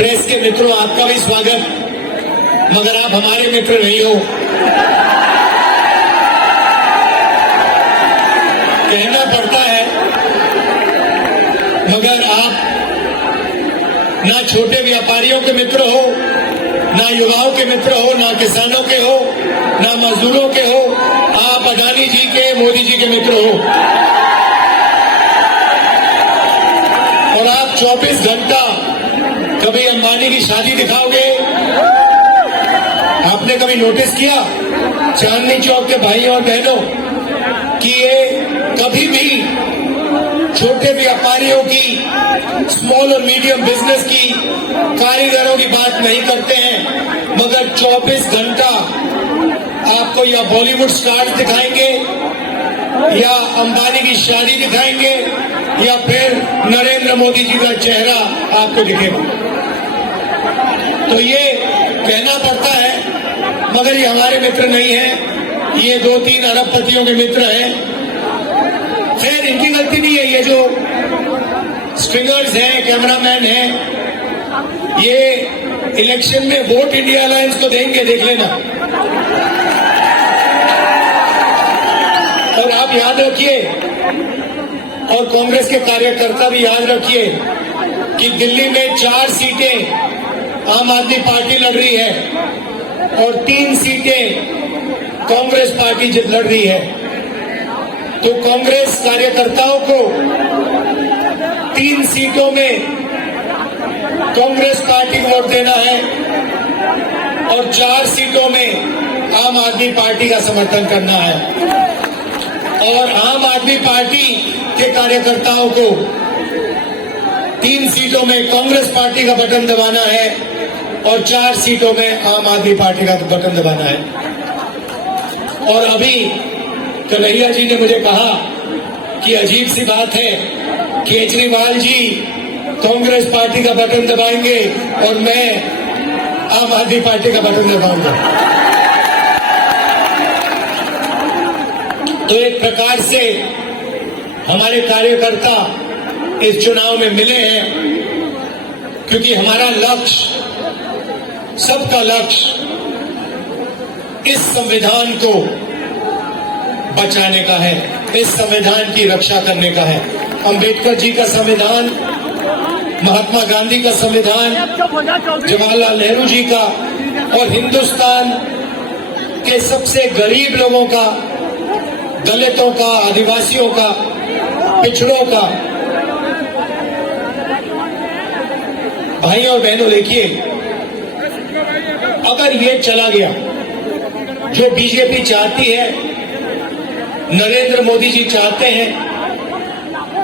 Press के मित्रों, आपका भी स्वागत, मगर आप हमारे मित्र नहीं हो। कहना पड़ता है, मगर आप ना छोटे व्यापारियों के मित्र हो, ना युवाओं के मित्र हो, ना किसानों के हो, ना मजदूरों के हो। आप अडानी जी के, मोदी जी के मित्र हो। और आप 24 घंटा कभी अंबानी की शादी दिखाओगे? आपने कभी नोटिस किया चांदनी चौक के भाइयों और बहनों कि ये कभी भी छोटे व्यापारियों की, स्मॉल और मीडियम बिजनेस की, कारीगरों की बात नहीं करते हैं, मगर 24 घंटा आपको या बॉलीवुड स्टार्स दिखाएंगे, या अंबानी की शादी दिखाएंगे, या फिर नरेंद्र मोदी जी का चेहरा आपको दिखेगा। तो ये कहना पड़ता है, मगर ये हमारे मित्र नहीं है, ये 2-3 अरबपतियों के मित्र हैं। खैर, इनकी गलती नहीं है। ये जो स्ट्रिंगर्स हैं, कैमरामैन हैं, ये इलेक्शन में वोट इंडिया अलायंस को देंगे, देख लेना। और आप याद रखिए, और कांग्रेस के कार्यकर्ता भी याद रखिए कि दिल्ली में 4 सीटें आम आदमी पार्टी लड़ रही है और 3 सीटें कांग्रेस पार्टी लड़ रही है। तो कांग्रेस कार्यकर्ताओं को 3 सीटों में कांग्रेस पार्टी को वोट देना है और 4 सीटों में आम आदमी पार्टी का समर्थन करना है। और आम आदमी पार्टी के कार्यकर्ताओं को 3 सीटों में कांग्रेस पार्टी का बटन दबाना है और 4 सीटों में आम आदमी पार्टी का बटन दबाना है। और अभी कन्हैया जी ने मुझे कहा कि अजीब सी बात है, केजरीवाल जी कांग्रेस पार्टी का बटन दबाएंगे और मैं आम आदमी पार्टी का बटन दबाऊंगा। तो एक प्रकार से हमारे कार्यकर्ता इस चुनाव में मिले हैं, क्योंकि हमारा लक्ष्य, सबका लक्ष्य इस संविधान को बचाने का है, इस संविधान की रक्षा करने का है। अंबेडकर जी का संविधान, महात्मा गांधी का संविधान, जवाहरलाल नेहरू जी का, और हिंदुस्तान के सबसे गरीब लोगों का, दलितों का, आदिवासियों का, पिछड़ों का। भाइयों और बहनों, देखिए, अगर ये चला गया जो बीजेपी चाहती है, नरेंद्र मोदी जी चाहते हैं,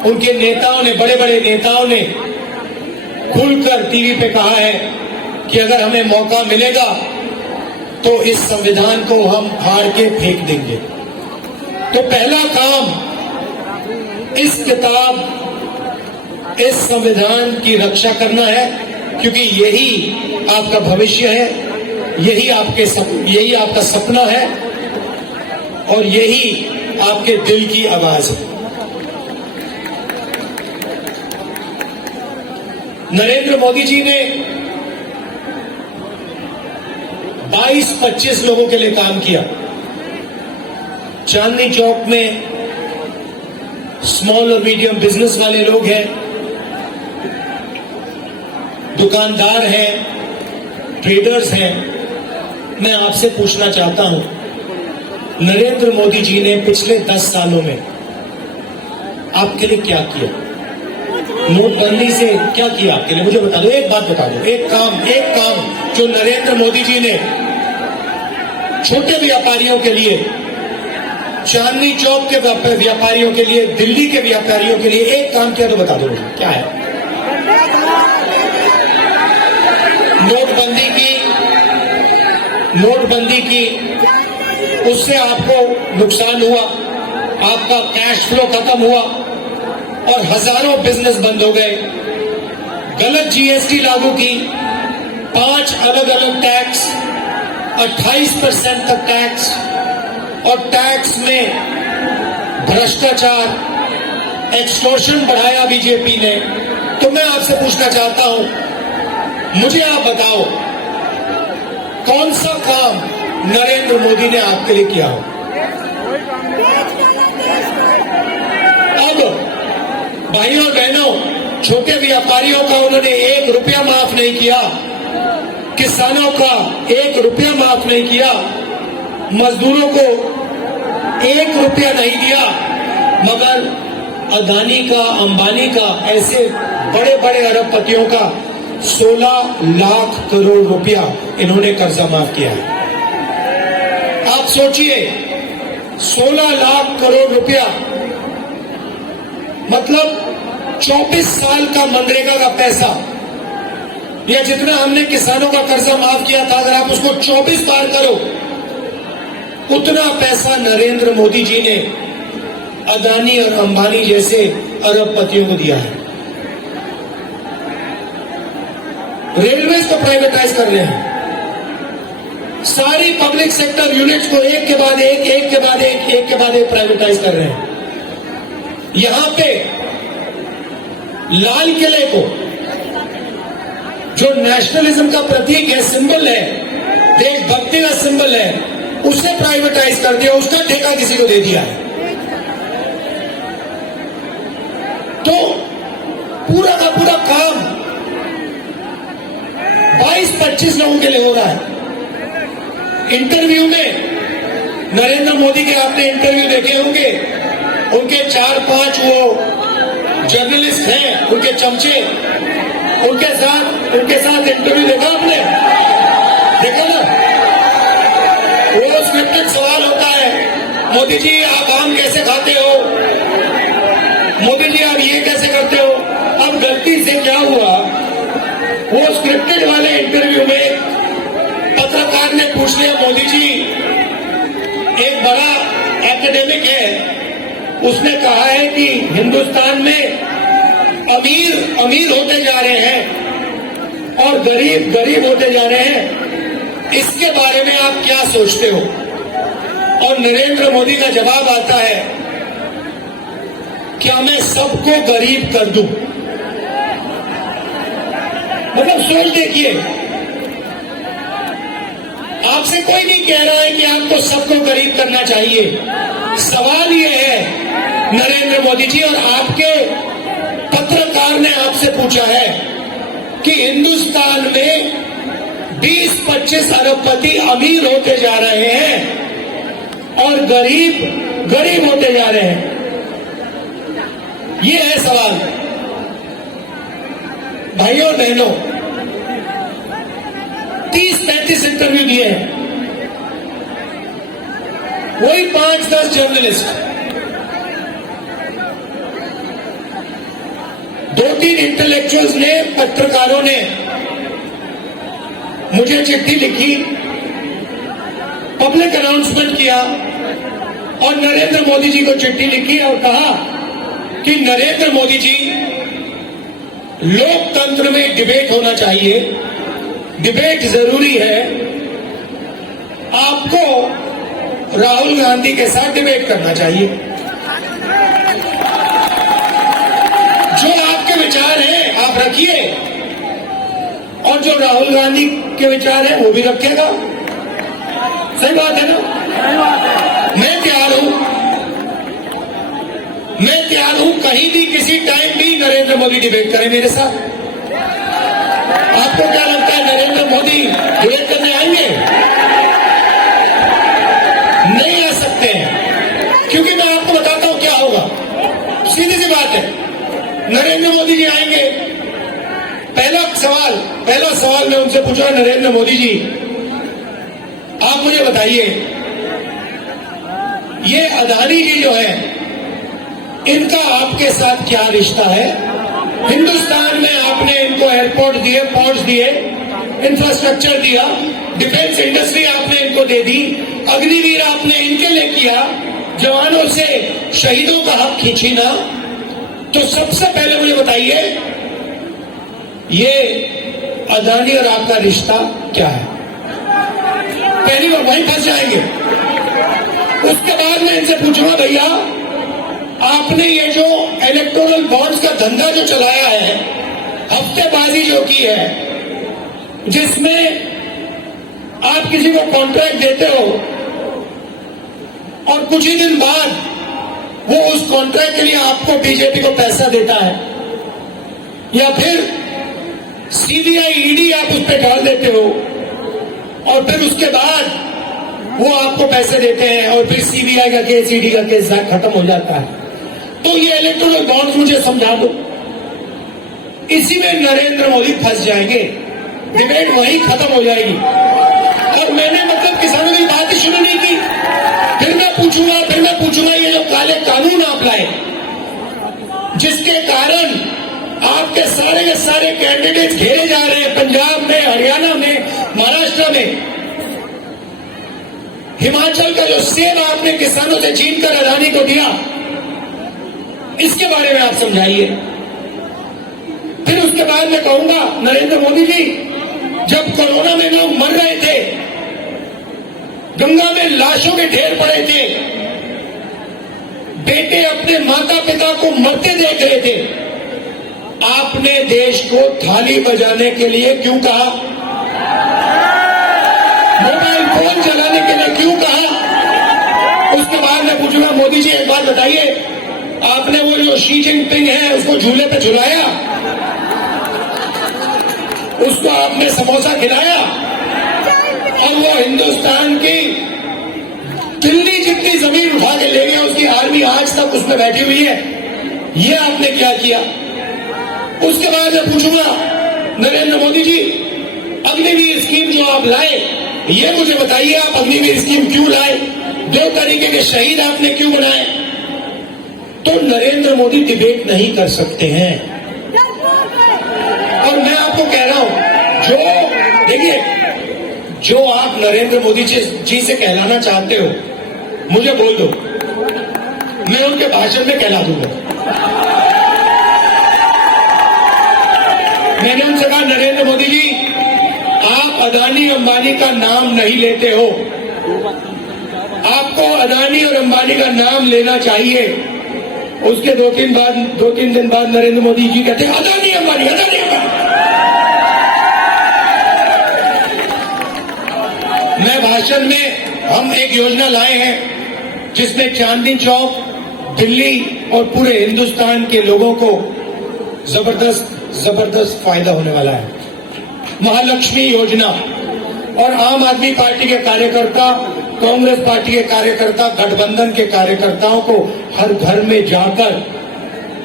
उनके नेताओं ने, बड़े बड़े नेताओं ने खुलकर टीवी पे कहा है कि अगर हमें मौका मिलेगा तो इस संविधान को हम फाड़ के फेंक देंगे। तो पहला काम इस किताब, इस संविधान की रक्षा करना है, क्योंकि यही आपका भविष्य है, यही आपका सपना है और यही आपके दिल की आवाज है। नरेंद्र मोदी जी ने 22-25 लोगों के लिए काम किया। चांदनी चौक में स्मॉल और मीडियम बिजनेस वाले लोग हैं, दुकानदार हैं, ट्रेडर्स हैं। मैं आपसे पूछना चाहता हूं, नरेंद्र मोदी जी ने पिछले 10 सालों में आपके लिए क्या किया? नोटबंदी से क्या किया आपके लिए? मुझे बता दो, एक बात बता दो, एक काम जो नरेंद्र मोदी जी ने छोटे व्यापारियों के लिए, चांदनी चौक के व्यापारियों के लिए, दिल्ली के व्यापारियों के लिए एक काम किया तो बता दो मुझे, क्या है? नोटबंदी की उससे आपको नुकसान हुआ, आपका कैश फ्लो खत्म हुआ और हजारों बिजनेस बंद हो गए। गलत जीएसटी लागू की, 5 अलग अलग टैक्स, 28% तक टैक्स, और टैक्स में भ्रष्टाचार, एक्सटॉर्शन बढ़ाया बीजेपी ने। तो मैं आपसे पूछना चाहता हूं, मुझे आप बताओ, कौन सा काम नरेंद्र मोदी ने आपके लिए किया हो? अब भाइयों और बहनों, छोटे व्यापारियों का उन्होंने 1 रुपया माफ नहीं किया, किसानों का 1 रुपया माफ नहीं किया, मजदूरों को 1 रुपया नहीं दिया, मगर अदानी का, अंबानी का, ऐसे बड़े बड़े अरबपतियों का 16 लाख करोड़ रुपया इन्होंने कर्जा माफ किया है। आप सोचिए, 16 लाख करोड़ रुपया मतलब 24 साल का मनरेगा का पैसा, या जितना हमने किसानों का कर्जा माफ किया था, अगर आप उसको 24 बार करो, उतना पैसा नरेंद्र मोदी जी ने अदानी और अंबानी जैसे अरबपतियों को दिया है। रेलवेज को प्राइवेटाइज कर रहे हैं, सारी पब्लिक सेक्टर यूनिट्स को एक के बाद एक प्राइवेटाइज कर रहे हैं। यहां पे लाल किले को, जो नेशनलिज्म का प्रतीक है, सिंबल है, देशभक्ति का सिंबल है, उसे प्राइवेटाइज कर दिया, उसका ठेका किसी को दे दिया है। तो पूरा का पूरा काम 22-25 लोगों के लिए हो रहा है। इंटरव्यू में नरेंद्र मोदी के आपने इंटरव्यू देखे होंगे, उनके 4-5 वो जर्नलिस्ट हैं, उनके चमचे, उनके साथ इंटरव्यू देखा आपने? देखा ना? वो स्क्रिप्टेड सवाल होता है, मोदी जी आप आम कैसे खाते हो, मोदी जी आप ये कैसे करते हो। अब गलती से क्या हुआ, वो स्क्रिप्टेड वाले इंटरव्यू में पत्रकार ने पूछ लिया, मोदी जी एक बड़ा एकेडमिक है, उसने कहा है कि हिंदुस्तान में अमीर होते जा रहे हैं और गरीब होते जा रहे हैं, इसके बारे में आप क्या सोचते हो? और नरेंद्र मोदी का जवाब आता है, क्या मैं सबको गरीब कर दूं? मतलब सोच देखिए, आपसे कोई नहीं कह रहा है कि आपको सबको गरीब करना चाहिए। सवाल ये है नरेंद्र मोदी जी, और आपके पत्रकार ने आपसे पूछा है कि हिंदुस्तान में 20-25 अरबपति अमीर होते जा रहे हैं और गरीब होते जा रहे हैं। ये है सवाल। भाइयों और बहनों, 30-35 इंटरव्यू दिए हैं, वही 5-10 जर्नलिस्ट, 2-3 इंटेलेक्चुअल्स ने, पत्रकारों ने मुझे चिट्ठी लिखी, पब्लिक अनाउंसमेंट किया और नरेंद्र मोदी जी को चिट्ठी लिखी और कहा कि नरेंद्र मोदी जी, लोकतंत्र में डिबेट होना चाहिए, डिबेट जरूरी है, आपको राहुल गांधी के साथ डिबेट करना चाहिए। जो आपके विचार हैं आप रखिए और जो राहुल गांधी के विचार हैं वो भी रखेगा। सही बात है ना? मैं तैयार हूं कहीं भी किसी टाइम भी नरेंद्र मोदी डिबेट करें मेरे साथ। आपको क्या लगता है नरेंद्र मोदी डिबेट करने आएंगे? नहीं आ सकते हैं, क्योंकि मैं आपको बताता हूं क्या होगा। सीधी सी बात है, नरेंद्र मोदी जी आएंगे, पहला सवाल मैं उनसे पूछा, नरेंद्र मोदी जी आप मुझे बताइए, ये अदानी जी जो है इनका आपके साथ क्या रिश्ता है? हिंदुस्तान में आपने इनको एयरपोर्ट दिए, पोर्ट्स दिए, इंफ्रास्ट्रक्चर दिया, डिफेंस इंडस्ट्री आपने इनको दे दी, अग्निवीर आपने इनके लिए किया, जवानों से शहीदों का हक खींचना। तो सबसे पहले मुझे बताइए, ये अदानी और आपका रिश्ता क्या है? पहली बार वहीं फंस जाएंगे। उसके बाद मैं इनसे पूछूंगा, भैया आपने ये जो इलेक्टोरल बॉन्ड्स का धंधा जो चलाया है, हफ्तेबाजी जो की है, जिसमें आप किसी को कॉन्ट्रैक्ट देते हो और कुछ ही दिन बाद वो उस कॉन्ट्रैक्ट के लिए आपको बीजेपी को पैसा देता है, या फिर सीबीआई ईडी आप उस पर डाल देते हो और फिर उसके बाद वो आपको पैसे देते हैं और फिर सीबीआई का केस, ईडी का केस खत्म हो जाता है। तो ये इलेक्टोरल बॉन्ड्स मुझे समझा दो। इसी में नरेंद्र मोदी फंस जाएंगे, डिबेट वहीं खत्म हो जाएगी। और मैंने मतलब किसानों की बात ही शुरू नहीं की। फिर मैं पूछूंगा ये जो काले कानून आप लाए, जिसके कारण आपके सारे के सारे कैंडिडेट घेरे जा रहे हैं, पंजाब में, हरियाणा में, महाराष्ट्र में, हिमाचल का जो सेब आपने किसानों से छीनकर अदानी को दिया, इसके बारे में आप समझाइए। फिर उसके बाद मैं कहूंगा, नरेंद्र मोदी जी, जब कोरोना में लोग मर रहे थे, गंगा में लाशों के ढेर पड़े थे, बेटे अपने माता पिता को मरते देख रहे थे, आपने देश को थाली बजाने के लिए क्यों कहा? मोबाइल फोन चलाने के लिए क्यों कहा? उसके बाद मैं पूछूंगा, मोदी जी एक बात बताइए, आपने वो जो शी जिनपिंग है उसको झूले पे झुलाया, उसको आपने समोसा खिलाया, और वो हिंदुस्तान की दिल्ली जितनी जमीन उठा के ले गया, उसकी आर्मी आज तक उसमें बैठी हुई है, ये आपने क्या किया? उसके बाद मैं पूछूंगा, नरेंद्र मोदी जी, अग्निवीर स्कीम जो आप लाए, ये मुझे बताइए, आप अग्निवीर स्कीम क्यों लाए? 2 तरीके के शहीद आपने क्यों बनाए? तो नरेंद्र मोदी डिबेट नहीं कर सकते हैं। और मैं आपको कह रहा हूं, जो देखिए, जो आप नरेंद्र मोदी जी से कहलाना चाहते हो, मुझे बोल दो, मैं उनके भाषण में कहला दूंगा। मैंने उनसे कहा, नरेंद्र मोदी जी, आप अदानी अंबानी का नाम नहीं लेते हो, आपको अदानी और अंबानी का नाम लेना चाहिए। उसके 2-3 दिन बाद नरेंद्र मोदी जी कहते हैं, अदानी अंबानी, अदानी अंबानी। मैं भाषण में, हम एक योजना लाए हैं जिसमें चांदनी चौक, दिल्ली और पूरे हिंदुस्तान के लोगों को जबरदस्त फायदा होने वाला है। महालक्ष्मी योजना, और आम आदमी पार्टी के कार्यकर्ता, कांग्रेस पार्टी के कार्यकर्ता, गठबंधन के कार्यकर्ताओं को हर घर में जाकर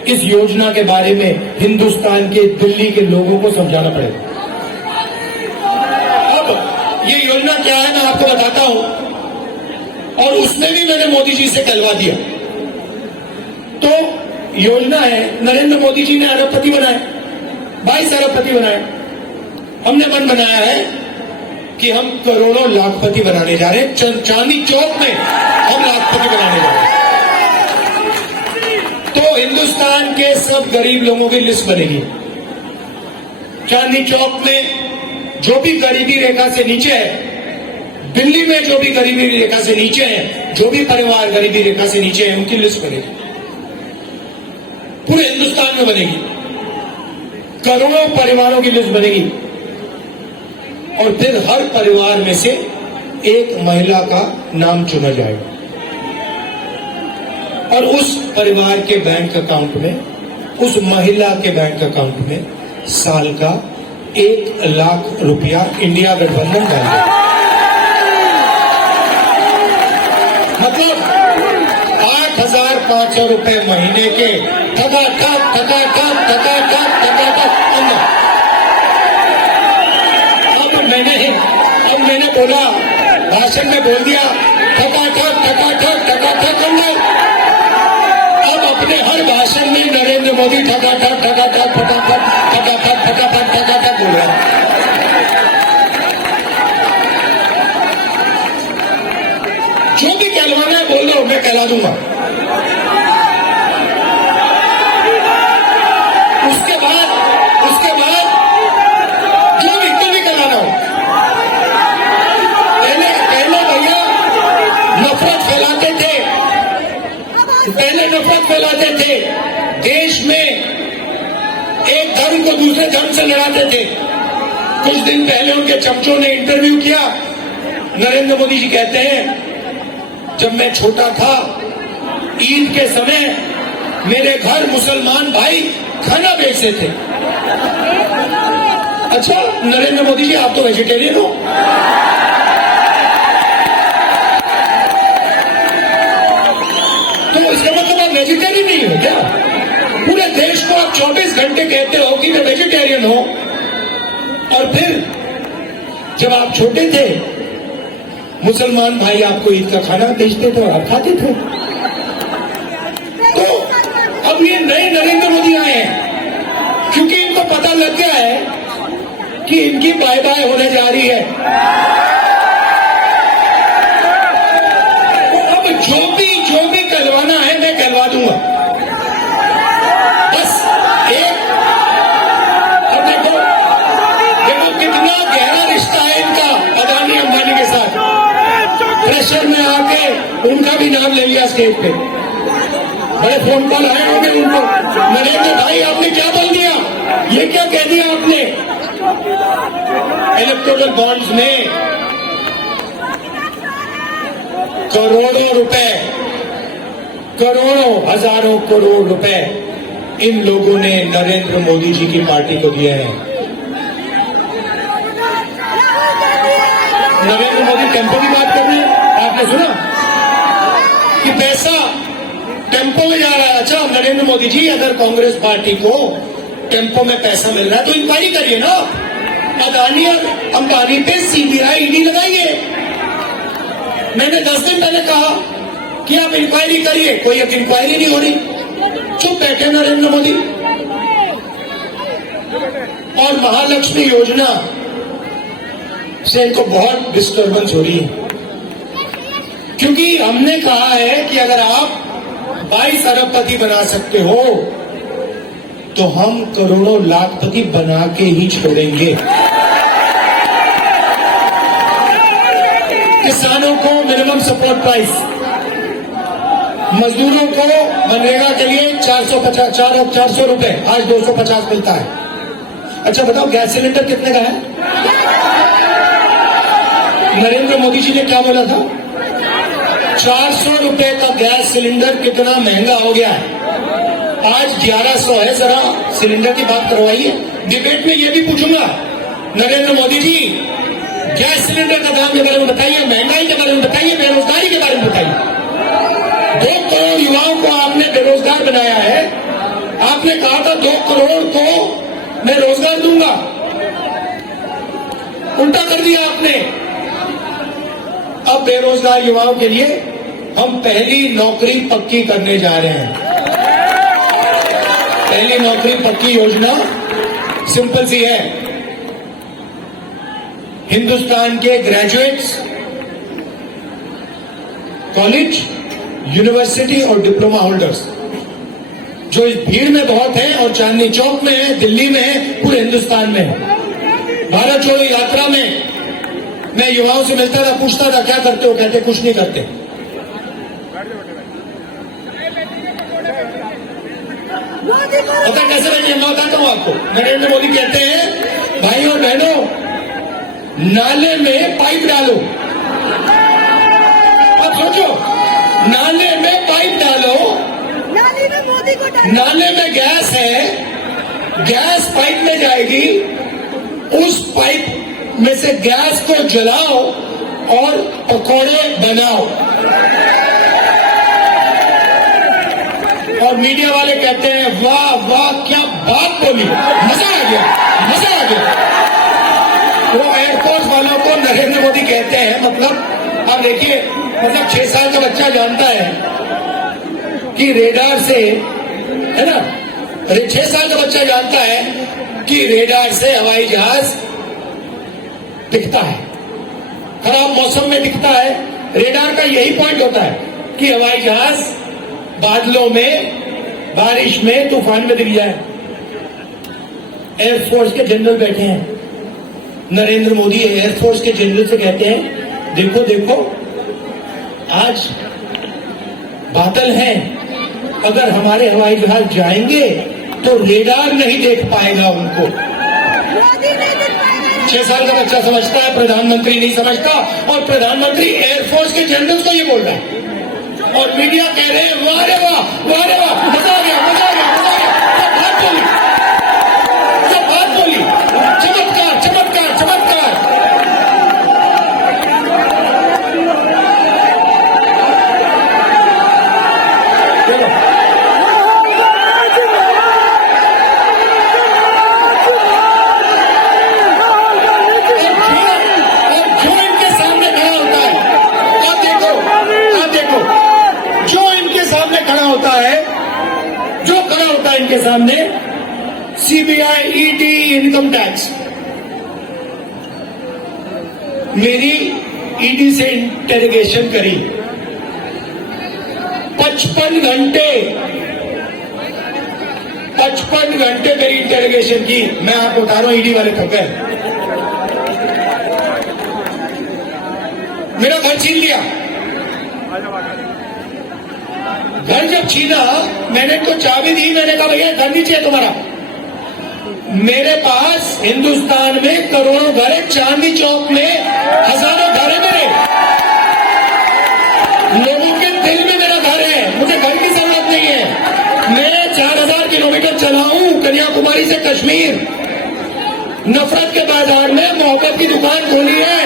इस योजना के बारे में हिंदुस्तान के, दिल्ली के लोगों को समझाना पड़ेगा। अब ये योजना क्या है मैं आपको बताता हूं, और उसमें भी मैंने मोदी जी से कहलवा दिया। तो योजना है, नरेंद्र मोदी जी ने अरबपति बनाए, 22 अरबपति बनाए। हमने मन बनाया है कि हम करोड़ों लाखपति बनाने जा रहे हैं। चांदनी चौक में हम लाखपति बनाने जा रहे हैं। तो हिंदुस्तान के सब गरीब लोगों की लिस्ट बनेगी। चांदनी चौक में जो भी गरीबी रेखा से नीचे है, दिल्ली में जो भी गरीबी रेखा से नीचे है, जो भी परिवार गरीबी रेखा से नीचे है, उनकी लिस्ट बनेगी। पूरे हिंदुस्तान में बनेगी, करोड़ों परिवारों की लिस्ट बनेगी, और फिर हर परिवार में से एक महिला का नाम चुना जाएगा, और उस परिवार के बैंक अकाउंट में, उस महिला के बैंक अकाउंट में साल का 1 लाख रुपया इंडिया गठबंधन डालेगा। मतलब 8,500 रुपए महीने के ठका अब मैंने बोला, भाषण में बोल दिया, ठका करना। अब अपने हर भाषण में नरेंद्र मोदी ठका बोल रहा है। जो भी कहलवाना है बोल दो, मैं कहला दूंगा। उसके बाद जो भी कहलाना हो, पहले भैया नफरत फैलाते थे, देश में एक धर्म को दूसरे धर्म से लड़ाते थे, कुछ दिन पहले उनके चमचों ने इंटरव्यू किया। नरेंद्र मोदी जी कहते हैं, जब मैं छोटा था ईद के समय मेरे घर मुसलमान भाई खाना बेचते थे। अच्छा नरेंद्र मोदी जी, आप तो वेजिटेरियन हो। तो इसका मतलब आप वेजिटेरियन नहीं हो क्या? पूरे देश को आप 24 घंटे कहते हो कि मैं वेजिटेरियन हूं, और फिर जब आप छोटे थे मुसलमान भाई आपको ईद का खाना बेचते थे और आप खाते थे। तो अब ये नए नरेंद्र मोदी आए हैं क्योंकि इनको पता लग गया है कि इनकी बाय बाय होने जा रही है। अब जो भी कहलवाना है मैं कहलवा दूंगा। बस एक, अब देखो कितना गहरा रिश्ता है इनका अदानी अंबानी के साथ। प्रेशर में आके उनका भी नाम ले लिया स्टेज पे, बड़े फोन कॉल आए होंगे उनको, नरेंद्र भाई आपने क्या बोल दिया, ये क्या कह दिया आपने। इलेक्टोरल बॉन्ड्स में करोड़ों रुपए, करोड़ों हजारों करोड़ रुपए इन लोगों ने नरेंद्र मोदी जी की पार्टी को दिए हैं। नरेंद्र मोदी टेम्पो की बात कर रहे हैं, आपने सुना कि पैसा टेम्पो में जा रहा है। अच्छा नरेंद्र मोदी जी, अगर कांग्रेस पार्टी को टेम्पो में पैसा मिल रहा है तो इंक्वायरी करिए ना, अदानी और अंबानी पे सीबीआई ईडी लगाइए। मैंने 10 दिन पहले कहा कि आप इंक्वायरी करिए, कोई अब इंक्वायरी नहीं हो रही, चुप बैठे नरेंद्र मोदी। और महालक्ष्मी योजना से इनको बहुत डिस्टर्बेंस हो रही है, क्योंकि हमने कहा है कि अगर आप 22 अरबपति बना सकते हो तो हम करोड़ों लाखपति बना के ही छोड़ेंगे। किसानों को मिनिमम सपोर्ट प्राइस, मजदूरों को मनरेगा के लिए 400 रुपए, आज 250 मिलता है। अच्छा बताओ गैस सिलेंडर कितने का है? नरेंद्र मोदी जी ने क्या बोला था? 400 रुपए का गैस सिलेंडर कितना महंगा हो गया है, आज 1100 है। जरा सिलेंडर की बात करवाइए। डिबेट में ये भी पूछूंगा, नरेंद्र मोदी जी गैस सिलेंडर का दाम के बारे में बताइए, महंगाई के बारे में बताइए, बेरोजगारी के बारे में बताइए। 2 करोड़ युवाओं को आपने बेरोजगार बनाया है। आपने कहा था 2 करोड़ को मैं रोजगार दूंगा, उल्टा कर दिया आपने। अब बेरोजगार युवाओं के लिए हम पहली नौकरी पक्की करने जा रहे हैं। पहली नौकरी पक्की योजना सिंपल सी है। हिंदुस्तान के ग्रेजुएट्स, कॉलेज, यूनिवर्सिटी और डिप्लोमा होल्डर्स जो इस भीड़ में बहुत हैं और चांदनी चौक में है, दिल्ली में है, पूरे हिंदुस्तान में है। भारत जोड़ो यात्रा में मैं युवाओं से मिलता था, पूछता था क्या करते हो, कहते कुछ नहीं करते। पता कैसे बैठे, मैं बताता हूं आपको। नरेंद्र मोदी कहते हैं भाई और बहनों नाले में पाइप डालो। अब सोचो, नाले में पाइप डालो, नाले में मोदी को डालो, नाले में गैस है, गैस पाइप में जाएगी, उस पाइप में से गैस को जलाओ और पकौड़े बनाओ। और मीडिया वाले कहते हैं वाह वाह क्या बात बोली, मजा आ गया, मजा आ गया। वो एयरफोर्स वालों को नरेंद्र मोदी कहते हैं, मतलब आप देखिए, मतलब 6 साल का बच्चा जानता है कि रेडार से, है ना, 6 साल का बच्चा जानता है कि रेडार से हवाई जहाज दिखता है, खराब मौसम में दिखता है। रेडार का यही पॉइंट होता है कि हवाई जहाज बादलों में, बारिश में, तूफान में दिख जाए। एयरफोर्स के जनरल बैठे हैं, नरेंद्र मोदी एयरफोर्स के जनरल से कहते हैं देखो देखो आज बादल हैं, अगर हमारे हवाई जहाज जाएंगे तो रेडार नहीं देख पाएगा उनको। 6 साल का बच्चा समझता है, प्रधानमंत्री नहीं समझता। और प्रधानमंत्री एयरफोर्स के जनरल्स को ये बोल रहा है और मीडिया कह रहे हैं वाह रे वाह, वाह रे वाह, मजा आ गया, मजा आ गया, मजा आ गया। क्या बात बोली, चमत्कार चमत्कार चमत्कार। के सामने सीबीआई, ईडी, इनकम टैक्स। मेरी ईडी से इंटेरोगेशन करी 55 घंटे, 55 घंटे मेरी इंटेरोगेशन की। मैं आपको बता रहा हूं, ईडी वाले थक गए। मेरा घर छीन लिया। घर जब छीना, मैंने तो चाबी दी, मैंने कहा भैया घर नहीं चाहिए तुम्हारा। मेरे पास हिंदुस्तान में करोड़ों घर है, चांदनी चौक में हजारों घर है मेरे। लोगों के दिल में मेरा घर है, मुझे घर की जरूरत नहीं है। मैं 4000 किलोमीटर चला हूं कन्याकुमारी से कश्मीर। नफरत के बाजार में मोहब्बत की दुकान खोली है।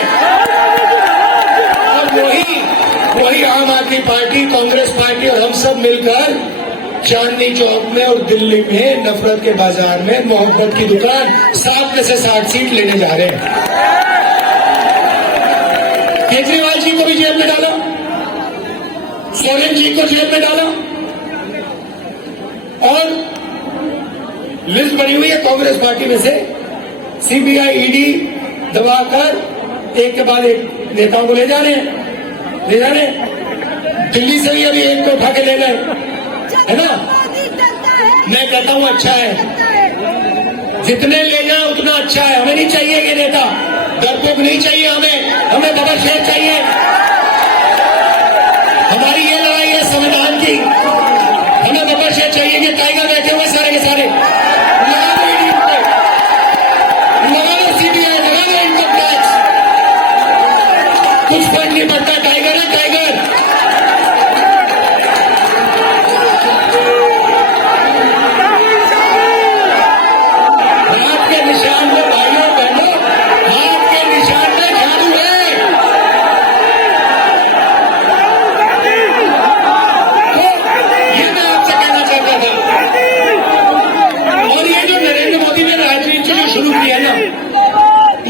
और वही आम आदमी पार्टी, कांग्रेस पार्टी और हम सब मिलकर चांदनी चौक में और दिल्ली में नफरत के बाजार में मोहब्बत की दुकान 7 में से 60 सीट लेने जा रहे हैं। केजरीवाल जी को भी जेल में डाला, सोरेन जी को जेल में डाला और लिस्ट बनी हुई है कांग्रेस पार्टी में से सीबीआई, ईडी दबाकर एक के बाद एक नेताओं को ले जा रहे हैं। दिल्ली से भी अभी एक को उठा के ले गए, है ना। मैं कहता हूं अच्छा है, जितने ले जाए उतना अच्छा है। हमें नहीं चाहिए ये नेता, डरपोक नहीं चाहिए हमें बड़ा शेर चाहिए। हमारी ये लड़ाई है संविधान की। हमें बड़ा शेर चाहिए कि टाइगर बैठे हुए सारे के सारे लगा दो ईडी पे, लगा दो सीबीआई, लगा दो इनकम टैक्स, कुछ फर्क नहीं पड़ता। टाइगर है टाइगर। हाथ के निशान में भाइयों बहनों, हाथ के निशान में जादू है। तो ये मैं आपसे कहना चाहता था। और ये जो नरेंद्र मोदी ने राजनीति जो शुरू किया ना,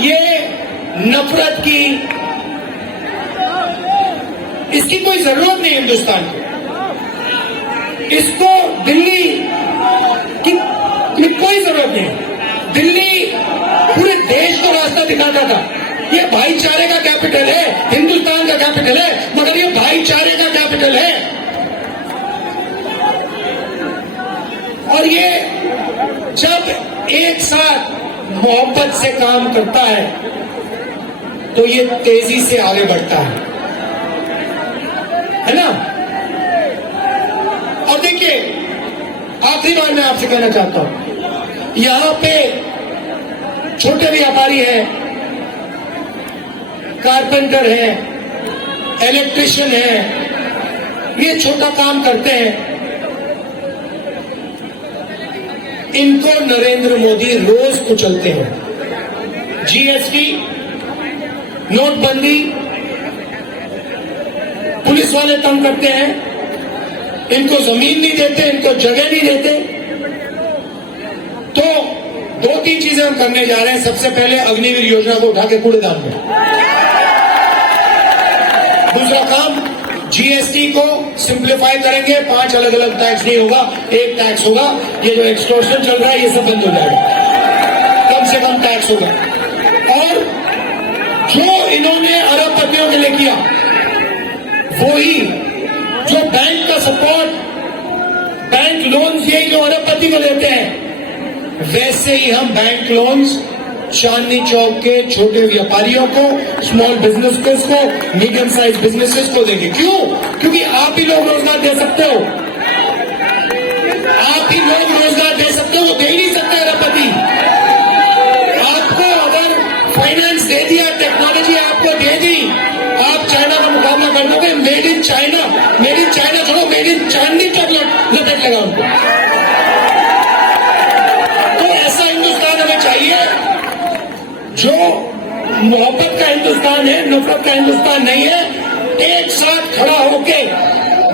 ये नफरत की, इसकी कोई जरूरत नहीं हिंदुस्तान को। इसको दिल्ली की कोई जरूरत नहीं। दिल्ली पूरे देश को रास्ता दिखाता था। ये भाईचारे का कैपिटल है, हिंदुस्तान का कैपिटल है, मगर ये भाईचारे का कैपिटल है। और ये जब एक साथ मोहब्बत से काम करता है तो ये तेजी से आगे बढ़ता है ना। और देखिए, आखिरी बार मैं आपसे कहना चाहता हूं, यहां पे छोटे व्यापारी हैं, कारपेंटर हैं, इलेक्ट्रिशियन हैं, ये छोटा काम करते हैं। इनको नरेंद्र मोदी रोज कुचलते हैं। जीएसटी, नोटबंदी, पुलिस वाले तंग करते हैं, इनको जमीन नहीं देते, इनको जगह नहीं देते। तो 2-3 चीजें हम करने जा रहे हैं। सबसे पहले अग्निवीर योजना को उठा के कूड़ेदान में। दूसरा काम, जीएसटी को सिंप्लीफाई करेंगे। 5 अलग अलग टैक्स नहीं होगा, एक टैक्स होगा। ये जो एक्सटॉर्शन चल रहा है ये सब बंद हो जाएगा, कम से कम टैक्स होगा। और जो इन्होंने अरबपतियों के लिए किया, वही जो बैंक का सपोर्ट, बैंक लोन्स यही जो अरबपति को देते हैं, वैसे ही हम बैंक लोन्स चांदनी चौक के छोटे व्यापारियों को, स्मॉल बिजनेसेस को, मीडियम साइज बिजनेसेस को देंगे। क्यों? क्योंकि आप ही लोग रोजगार दे सकते हो, आप ही लोग रोजगार दे सकते हो, वो दे ही नहीं सकते अरबपति। आपको अगर जो मोहब्बत का हिंदुस्तान है, नफरत का हिंदुस्तान नहीं है, एक साथ खड़ा होके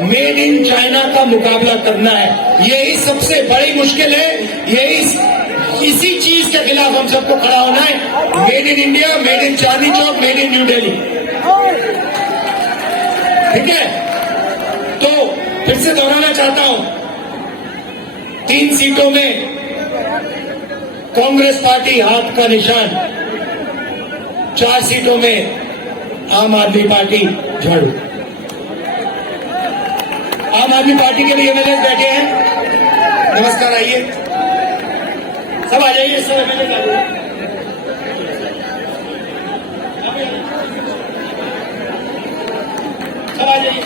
मेड इन चाइना का मुकाबला करना है। यही सबसे बड़ी मुश्किल है, यही इसी चीज के खिलाफ हम सबको खड़ा होना है। Made in India, made in Chandni Chowk, made in new Delhi. ठीक है, तो फिर से दोहराना चाहता हूं, 3 सीटों में कांग्रेस पार्टी हाथ का निशान, 4 सीटों में आम आदमी पार्टी झाड़ू। आम आदमी पार्टी के भी एमएलए बैठे हैं, नमस्कार, आइए सब आ जाइए, सब एमएलए आ जाइए। सब आ जाइए।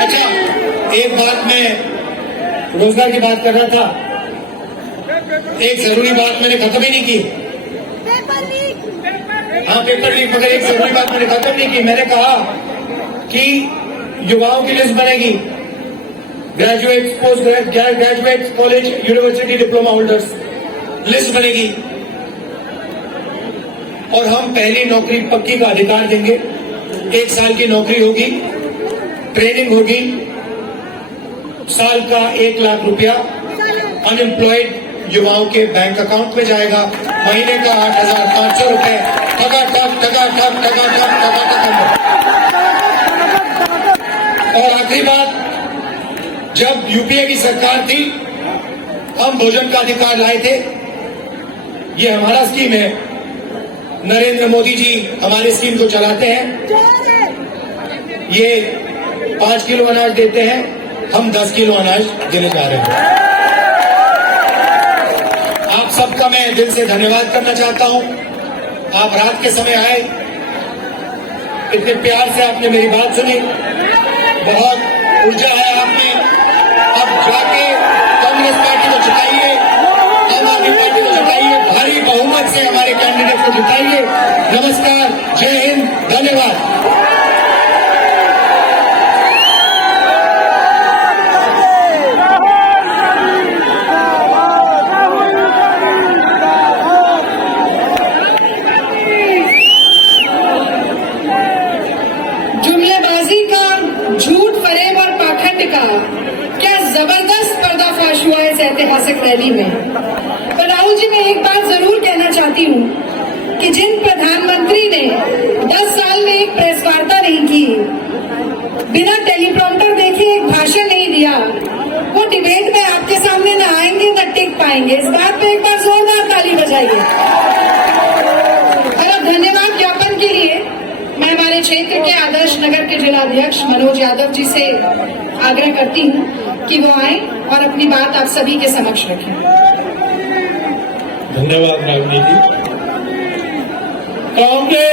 अच्छा, एक बात मैं रोजगार की बात कर रहा था, एक जरूरी बात मैंने खत्म ही नहीं की। हाँ, पेपर लीक, मगर एक जरूरी बात मैंने खत्म नहीं की। मैंने कहा कि युवाओं की लिस्ट बनेगी, graduate, post graduate, college, university diploma holders list बनेगी और हम पहली नौकरी पक्की का अधिकार देंगे। 1 साल की नौकरी होगी, ट्रेनिंग होगी, साल का 1 लाख रुपया अनएम्प्लॉयड युवाओं के बैंक अकाउंट में जाएगा, महीने का 8,500 रुपए टका। और आखिरी बात, जब यूपीए की सरकार थी, हम भोजन का अधिकार लाए थे। ये हमारा स्कीम है, नरेंद्र मोदी जी हमारे स्कीम को चलाते हैं। ये 5 किलो अनाज देते हैं, हम 10 किलो अनाज देने जा रहे हैं। आप सबका मैं दिल से धन्यवाद करना चाहता हूं। आप रात के समय आए, इतने प्यार से आपने मेरी बात सुनी, बहुत ऊर्जा है आप में। अब जाके कांग्रेस पार्टी को जिताइए, आम आदमी पार्टी को जिताइए, भारी बहुमत से हमारे कैंडिडेट को जिताइए। नमस्कार, जय हिंद, धन्यवाद। जुमलेबाजी का, झूठ, फरेब और पाखंड का क्या जबरदस्त पर्दाफाश हुआ इस ऐतिहासिक रैली में। पर राहुल जी, मैं एक बात जरूर कहना चाहती हूँ कि जिन प्रधानमंत्री ने 10 साल में एक प्रेस वार्ता नहीं की, बिना टेलीप्रॉम्प्टर देखे एक भाषण नहीं दिया, वो डिबेट में आपके सामने न आएंगे न टिक पाएंगे। इस बात पे एक बार जोरदार ताली बजाइए। और अब धन्यवाद ज्ञापन के लिए मैं हमारे क्षेत्र के आदर्श नगर के जिलाध्यक्ष मनोज यादव जी से आग्रह करती हूँ कि वो आए और अपनी बात आप सभी के समक्ष रखें। धन्यवाद रागनी जी। कांग्रेस